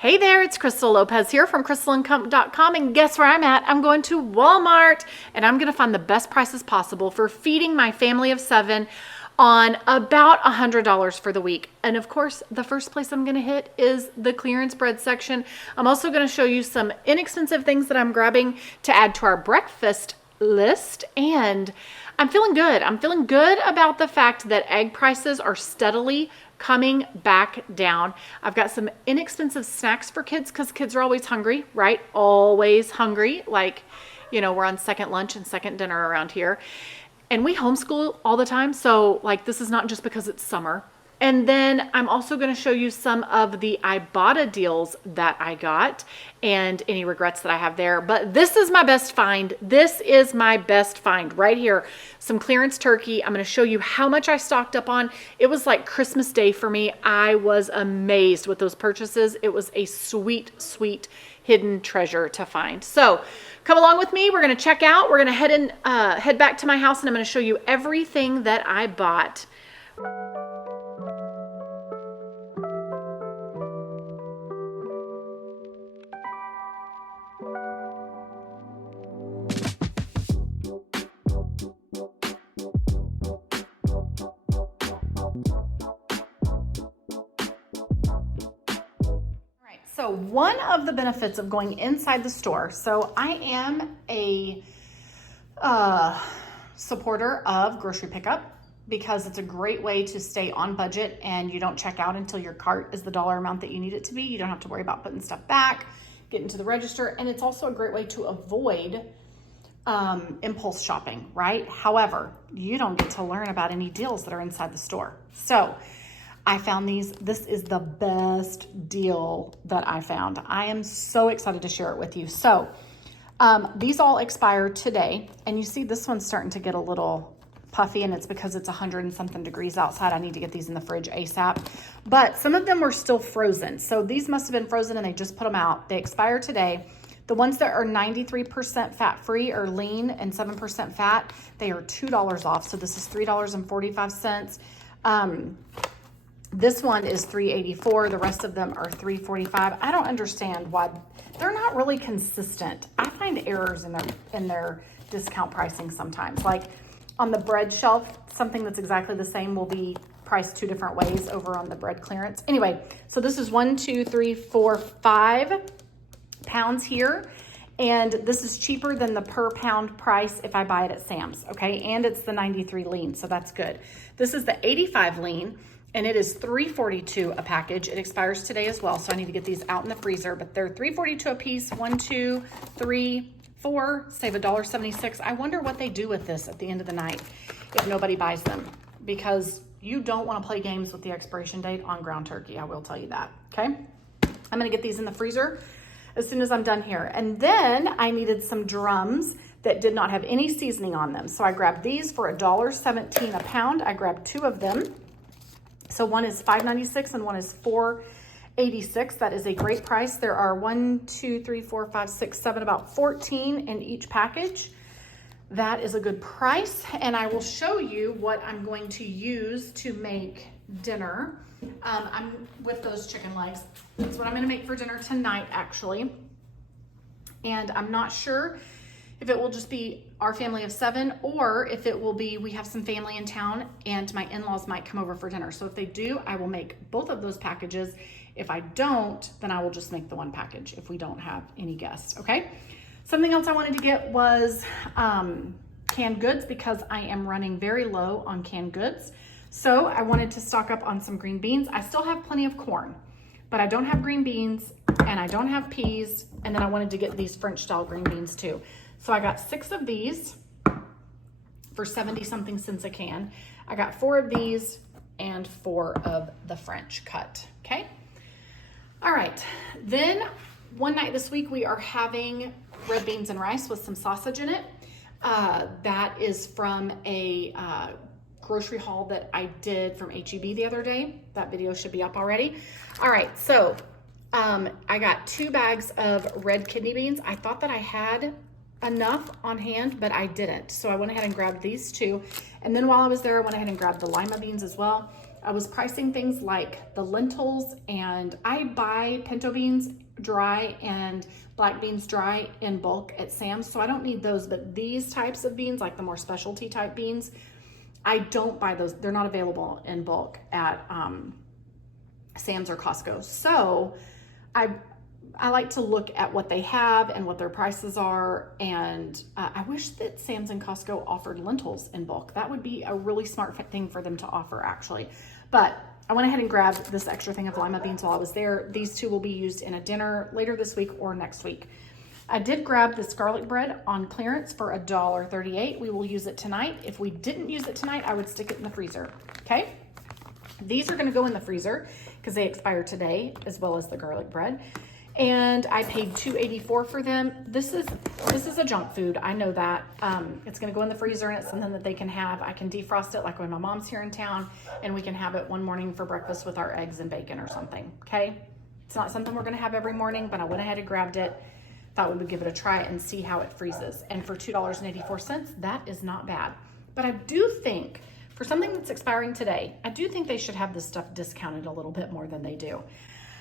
Hey there, it's Crystal Lopez here from crystalandcomp.com, and guess where I'm at? I'm going to Walmart, and I'm gonna find the best prices possible for feeding my family of 7 on about $100 for the week. And of course, the first place I'm gonna hit is the clearance bread section. I'm also gonna show you some inexpensive things that I'm grabbing to add to our breakfast list, and I'm feeling good. I'm feeling good about the fact that egg prices are steadily coming back down. I've got some inexpensive snacks for kids because kids are always hungry, right? Always hungry. Like, you know, we're on second lunch and second dinner around here. And we homeschool all the time. So like, this is not just because it's summer. And then I'm also going to show you some of the Ibotta deals that I got and any regrets that I have there. But this is my best find. This is my best find right here. Some clearance turkey. I'm going to show you how much I stocked up on. It was like Christmas Day for me. I was amazed with those purchases. It was a sweet, sweet hidden treasure to find. So come along with me. We're going to check out. We're going to head back to my house, and I'm going to show you everything that I bought. So one of the benefits of going inside the store, so I am a supporter of grocery pickup because it's a great way to stay on budget and you don't check out until your cart is the dollar amount that you need it to be. You don't have to worry about putting stuff back, getting to the register, and it's also a great way to avoid impulse shopping, right? However, you don't get to learn about any deals that are inside the store. So I found these. This is the best deal that I found. I am so excited to share it with you. So these all expire today, and you see this one's starting to get a little puffy, and it's because it's 100 and something degrees outside. I need to get these in the fridge ASAP. But some of them were still frozen. So these must have been frozen and they just put them out. They expire today. The ones that are 93% fat-free or lean and 7% fat, they are $2 off. So this is $3.45. This one is $3.84. The rest of them are $3.45. I don't understand why they're not really consistent. I find errors in their discount pricing sometimes. Like on the bread shelf, something that's exactly the same will be priced 2 different ways over on the bread clearance. Anyway, so this is 1, 2, 3, 4, 5 pounds here. And this is cheaper than the per pound price if I buy it at Sam's, okay? And it's the 93 lean, so that's good. This is the 85 lean. And it is $3.42 a package. It expires today as well, so I need to get these out in the freezer. But they're $3.42 a piece. 1, 2, 3, 4. Save $1.76. I wonder what they do with this at the end of the night if nobody buys them, because you don't want to play games with the expiration date on ground turkey. I will tell you that. Okay. I'm gonna get these in the freezer as soon as I'm done here. And then I needed some drums that did not have any seasoning on them, so I grabbed these for $1.17 a pound. I grabbed 2 of them. So one is $5.96 and one is $4.86. That is a great price. There are 1, 2, 3, 4, 5, 6, 7, about 14 in each package. That is a good price. And I will show you what I'm going to use to make dinner. I'm with those chicken legs. That's what I'm going to make for dinner tonight, actually. And I'm not sure if it will just be our family of 7 or if it will be, we have some family in town and my in-laws might come over for dinner. So if they do, I will make both of those packages. If I don't, then I will just make the one package if we don't have any guests, okay? Something else I wanted to get was canned goods because I am running very low on canned goods. So I wanted to stock up on some green beans. I still have plenty of corn, but I don't have green beans and I don't have peas. And then I wanted to get these French style green beans too. So I got 6 of these for 70 something cents a can. I got 4 of these and 4 of the French cut, okay? All right, then one night this week we are having red beans and rice with some sausage in it. That is from a grocery haul that I did from H-E-B the other day. That video should be up already. All right, so I got 2 bags of red kidney beans. I thought that I had enough on hand, but I didn't. So I went ahead and grabbed these 2. And then while I was there, I went ahead and grabbed the lima beans as well. I was pricing things like the lentils, and I buy pinto beans dry and black beans dry in bulk at Sam's, so I don't need those. But these types of beans, like the more specialty type beans, I don't buy those. They're not available in bulk at Sam's or Costco. So I like to look at what they have and what their prices are. And I wish that Sam's and Costco offered lentils in bulk. That would be a really smart thing for them to offer, actually. But I went ahead and grabbed this extra thing of lima beans while I was there. These two will be used in a dinner later this week or next week. I did grab this garlic bread on clearance for $1.38. We will use it tonight. If we didn't use it tonight, I would stick it in the freezer, okay? These are gonna go in the freezer because they expire today, as well as the garlic bread. And I paid $2.84 for them. This is a junk food. I know that. It's gonna go in the freezer, and it's something that they can have. I can defrost it like when my mom's here in town, and we can have it one morning for breakfast with our eggs and bacon or something, okay? It's not something we're gonna have every morning, but I went ahead and grabbed it. Thought we would give it a try and see how it freezes. And for $2.84, that is not bad. But I do think, for something that's expiring today, I do think they should have this stuff discounted a little bit more than they do.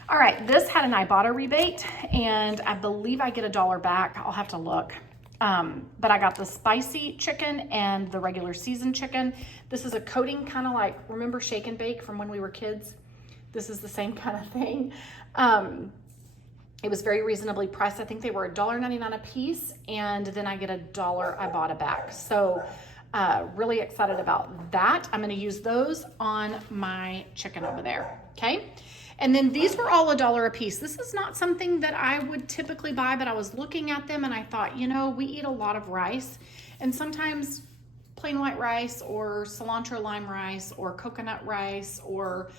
All right, this had an Ibotta rebate, and I believe I get $1 back. I'll have to look. But I got the spicy chicken and the regular seasoned chicken. This is a coating, kind of like, remember Shake and Bake from when we were kids? This is the same kind of thing. It was very reasonably priced. I think they were $1.99 a piece, and then I get $1 Ibotta back. So really excited about that. I'm gonna use those on my chicken over there, okay? And then these were all $1 a piece. This is not something that I would typically buy, but I was looking at them and I thought, you know, we eat a lot of rice, and sometimes plain white rice or cilantro lime rice or coconut rice or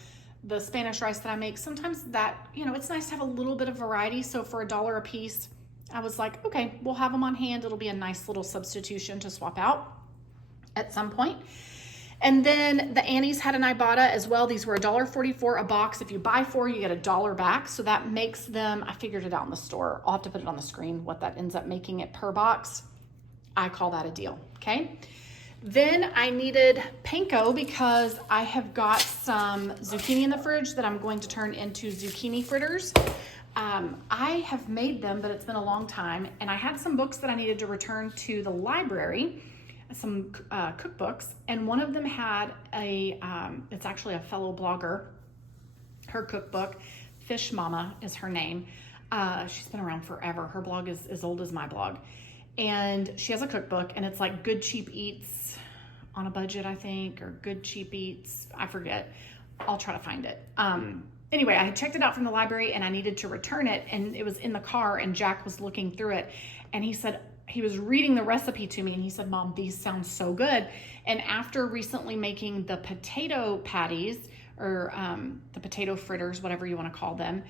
the Spanish rice that I make, sometimes that, you know, it's nice to have a little bit of variety. So for $1 a piece, I was like, okay, we'll have them on hand. It'll be a nice little substitution to swap out at some point. And then the Annie's had an Ibotta as well. These were $1.44 a box. If you buy 4, you get $1 back. So that makes them, I figured it out in the store. I'll have to put it on the screen, what that ends up making it per box. I call that a deal, okay? Then I needed panko because I have got some zucchini in the fridge that I'm going to turn into zucchini fritters. I have made them, but it's been a long time. And I had some books that I needed to return to the library, some cookbooks, and one of them had it's actually a fellow blogger, her cookbook, Fish Mama is her name. She's been around forever. Her blog is as old as my blog. And she has a cookbook, and it's like Good Cheap Eats on a Budget, I think, or Good Cheap Eats, I forget. I'll try to find it. Anyway, I had checked it out from the library and I needed to return it, and it was in the car, and Jack was looking through it, and he said, he was reading the recipe to me, and he said, Mom, these sound so good. And after recently making the potato patties, or the potato fritters, whatever you want to call them,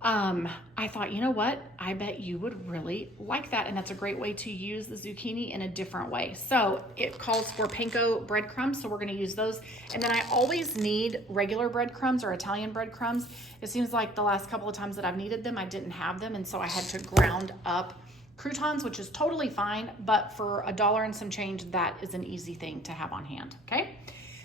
I thought, you know what? I bet you would really like that. And that's a great way to use the zucchini in a different way. So it calls for panko breadcrumbs, so we're going to use those. And then I always need regular breadcrumbs or Italian breadcrumbs. It seems like the last couple of times that I've needed them, I didn't have them, and so I had to ground up croutons, which is totally fine, but for $1 and some change, that is an easy thing to have on hand, okay?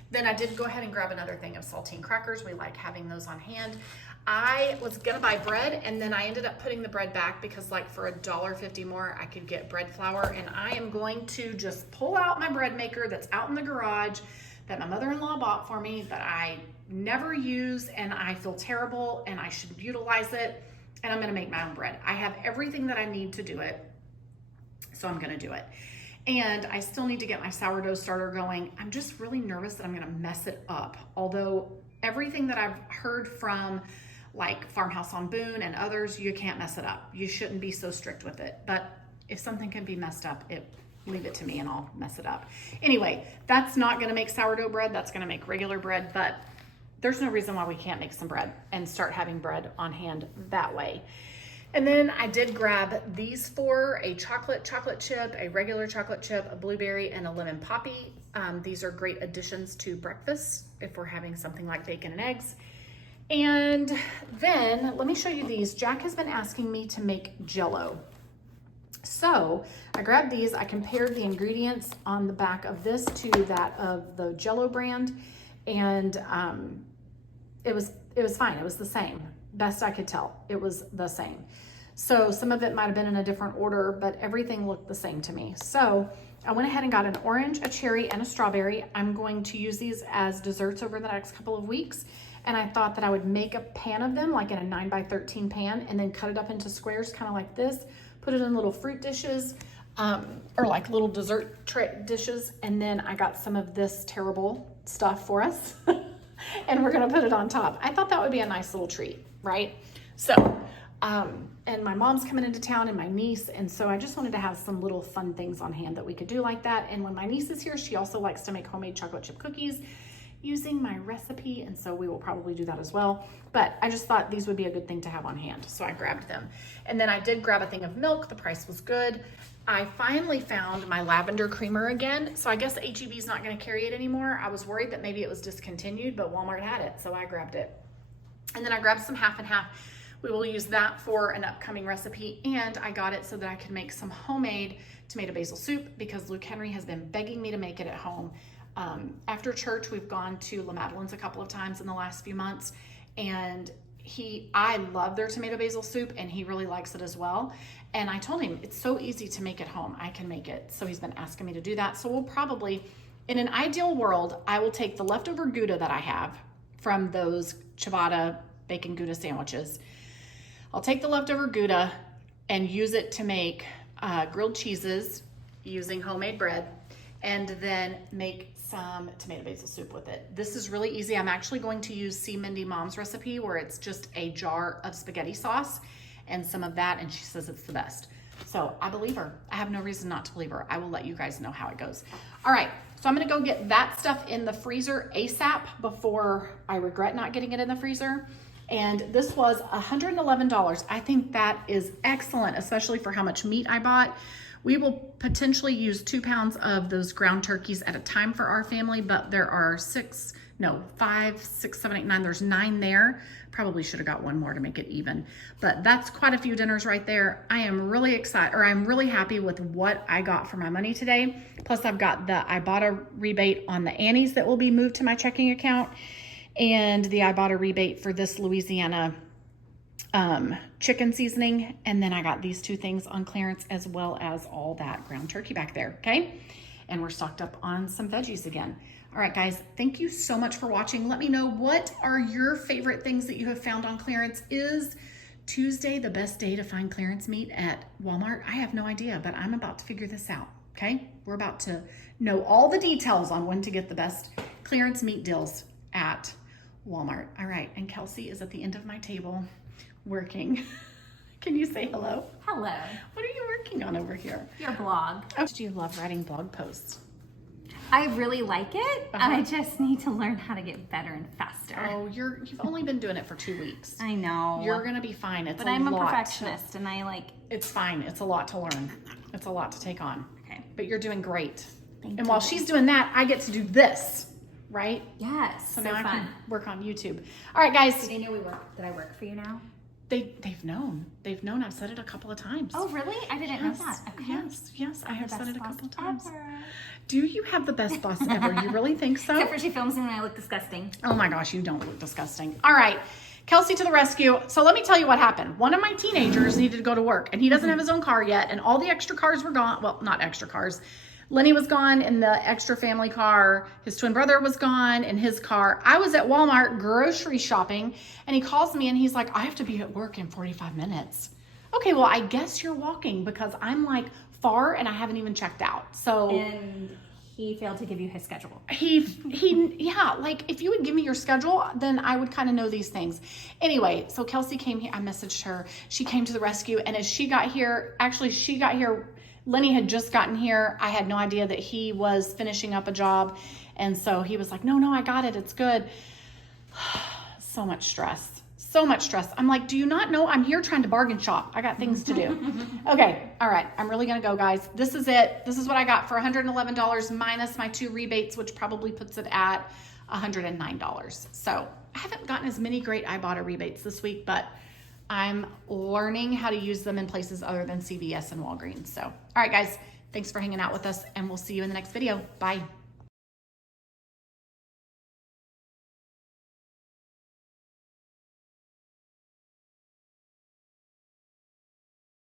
Then I did go ahead and grab another thing of saltine crackers. We like having those on hand. I was gonna buy bread, and then I ended up putting the bread back because, like, for $1.50 more, I could get bread flour, and I am going to just pull out my bread maker that's out in the garage that my mother-in-law bought for me that I never use, and I feel terrible, and I should utilize it. And I'm gonna make my own bread. I have everything that I need to do it, so I'm gonna do it. And I still need to get my sourdough starter going. I'm just really nervous that I'm gonna mess it up. Although everything that I've heard from, like Farmhouse on Boone and others, you can't mess it up. You shouldn't be so strict with it. But if something can be messed up, leave it to me and I'll mess it up. Anyway, that's not gonna make sourdough bread, that's gonna make regular bread, but there's no reason why we can't make some bread and start having bread on hand that way. And then I did grab these 4, a chocolate chip, a regular chocolate chip, a blueberry, and a lemon poppy. These are great additions to breakfast if we're having something like bacon and eggs. And then let me show you these. Jack has been asking me to make Jell-O. So I grabbed these, I compared the ingredients on the back of this to that of the Jell-O brand, And it was fine. It was the same. Best I could tell, it was the same. So some of it might have been in a different order, but everything looked the same to me. So I went ahead and got an orange, a cherry, and a strawberry. I'm going to use these as desserts over the next couple of weeks. And I thought that I would make a pan of them, like in a 9x13 pan, and then cut it up into squares, kind of like this, put it in little fruit dishes, or like little dessert dishes. And then I got some of this terrible stuff for us, and we're gonna put it on top. I thought that would be a nice little treat, right? So, and my mom's coming into town and my niece, and so I just wanted to have some little fun things on hand that we could do like that. And when my niece is here, she also likes to make homemade chocolate chip cookies using my recipe, and so we will probably do that as well. But I just thought these would be a good thing to have on hand, so I grabbed them. And then I did grab a thing of milk. The price was good. I finally found my lavender creamer again, so I guess H-E-B is not going to carry it anymore. I was worried that maybe it was discontinued, but Walmart had it, so I grabbed it. And then I grabbed some half and half. We will use that for an upcoming recipe, and I got it so that I could make some homemade tomato basil soup because Luke Henry has been begging me to make it at home. After church, we've gone to La Madeleine's a couple of times in the last few months, and I love their tomato basil soup, and he really likes it as well. And I told him it's so easy to make at home. I can make it. So he's been asking me to do that. So we'll probably, in an ideal world, I will take the leftover Gouda that I have from those ciabatta bacon Gouda sandwiches. I'll take the leftover Gouda and use it to make grilled cheeses using homemade bread, and then make some tomato basil soup with it. This is really easy. I'm actually going to use See Mindy Mom's recipe where it's just a jar of spaghetti sauce and some of that, and she says it's the best. So I believe her. I have no reason not to believe her. I will let you guys know how it goes. All right, so I'm gonna go get that stuff in the freezer ASAP before I regret not getting it in the freezer. And this was $111. I think that is excellent, especially for how much meat I bought. We will potentially use 2 pounds of those ground turkeys at a time for our family, but there are 5, 6, 7, 8, 9. There's 9 there. Probably should have got one more to make it even, but that's quite a few dinners right there. I am really excited, or I'm really happy with what I got for my money today. Plus I've got the Ibotta rebate on the Annie's that will be moved to my checking account, and the Ibotta rebate for this Louisiana chicken seasoning. And then I got these 2 things on clearance, as well as all that ground turkey back there, okay? And we're stocked up on some veggies again. All right, guys, thank you so much for watching. Let me know, what are your favorite things that you have found on clearance? Is Tuesday the best day to find clearance meat at Walmart? I have no idea, but I'm about to figure this out, okay? We're about to know all the details on when to get the best clearance meat deals at Walmart. All right, and Kelsey is at the end of my table working. Can you say hello? Hello. What are you working on over here? Your blog. Oh, do you love writing blog posts? I really like it. I just need to learn how to get better and faster. Oh, you've only been doing it for 2 weeks. I know. You're gonna be fine. It's but I'm a perfectionist, and I like. It's fine. It's a lot to learn. It's a lot to take on. Okay. But you're doing great. Thank and you. while she's doing that, I get to do this, right? Yes. So now I can work on YouTube. All right, guys. Did they know we work? Did I work for you now? They've known. They've known. I've said it a couple of times. Oh, really? I didn't know that. Okay. Yes. I have said it a couple of times. Ever. Do you have the best boss ever? You really think so? Except for she films me when I look disgusting. Oh my gosh, you don't look disgusting. All right, Kelsey to the rescue. So let me tell you what happened. One of my teenagers needed to go to work, and he doesn't have his own car yet, and all the extra cars were gone. Well, not extra cars. Lenny was gone in the extra family car. His twin brother was gone in his car. I was at Walmart grocery shopping, and he calls me and he's like, I have to be at work in 45 minutes. Okay, well, I guess you're walking, because I'm like far and I haven't even checked out. So And he failed to give you his schedule. Yeah, like if you would give me your schedule, then I would kind of know these things. Anyway, so Kelsey came here. I messaged her. She came to the rescue, and as she got here, Lenny had just gotten here. I had no idea that he was finishing up a job. And so he was like, no, I got it. It's good. So much stress. I'm like, do you not know I'm here trying to bargain shop? I got things to do. Okay. All right. I'm really going to go, guys. This is it. This is what I got for $111 minus my 2 rebates, which probably puts it at $109. So I haven't gotten as many great Ibotta rebates this week, but I'm learning how to use them in places other than CVS and Walgreens. So, all right, guys, thanks for hanging out with us, and we'll see you in the next video. Bye.